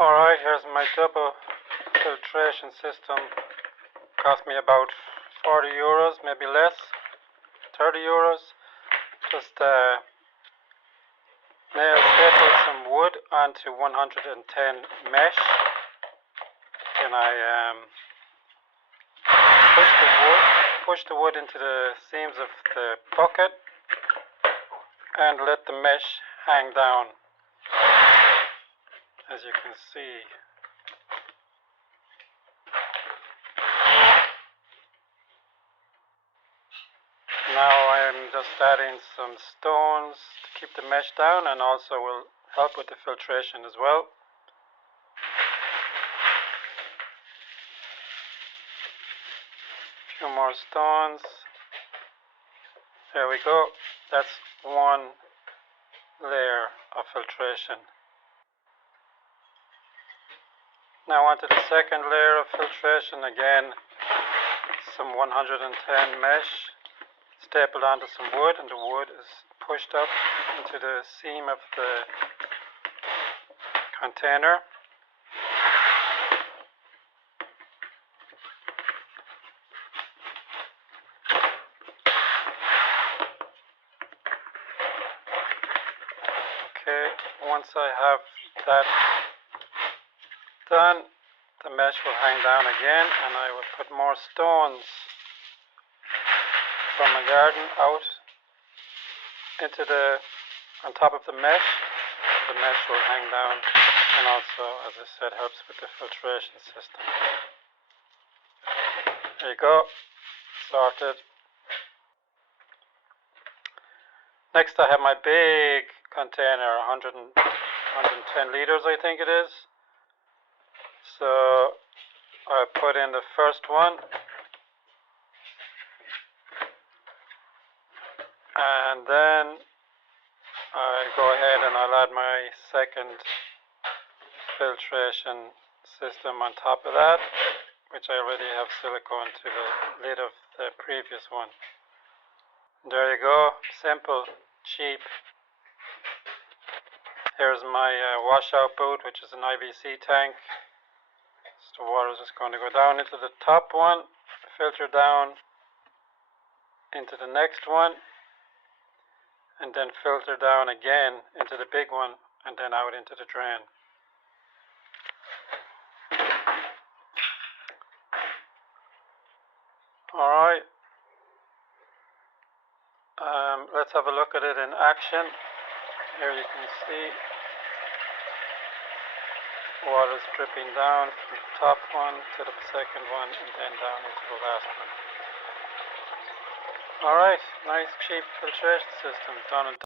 Alright, here's my double filtration system. Cost me about 40 euros, maybe less, 30 euros. Just stapled some wood onto 110 mesh. Then I push the wood into the seams of the bucket and let the mesh hang down, as you can see. Now I'm just adding some stones to keep the mesh down, and also will help with the filtration as well. A few more stones. There we go. That's one layer of filtration. Now onto the second layer of filtration. Again, some 110 mesh stapled onto some wood, and the wood is pushed up into the seam of the container. Okay, once I have that done, the mesh will hang down again, and I will put more stones from my garden out on top of the mesh. The mesh will hang down, and also, as I said, helps with the filtration system. There you go, sorted. Next I have my big container, 110 liters I think it is. So I put in the first one, and then I go ahead and I'll add my second filtration system on top of that, which I already have silicone to the lid of the previous one. There you go, simple, cheap. Here's my washout boot, which is an IBC tank. So the water is just going to go down into the top one, filter down into the next one, and then filter down again into the big one, and then out into the drain. Alright, let's have a look at it in action. Here you can see water's dripping down from the top one to the second one, and then down into the last one. Alright, nice cheap filtration system done and done.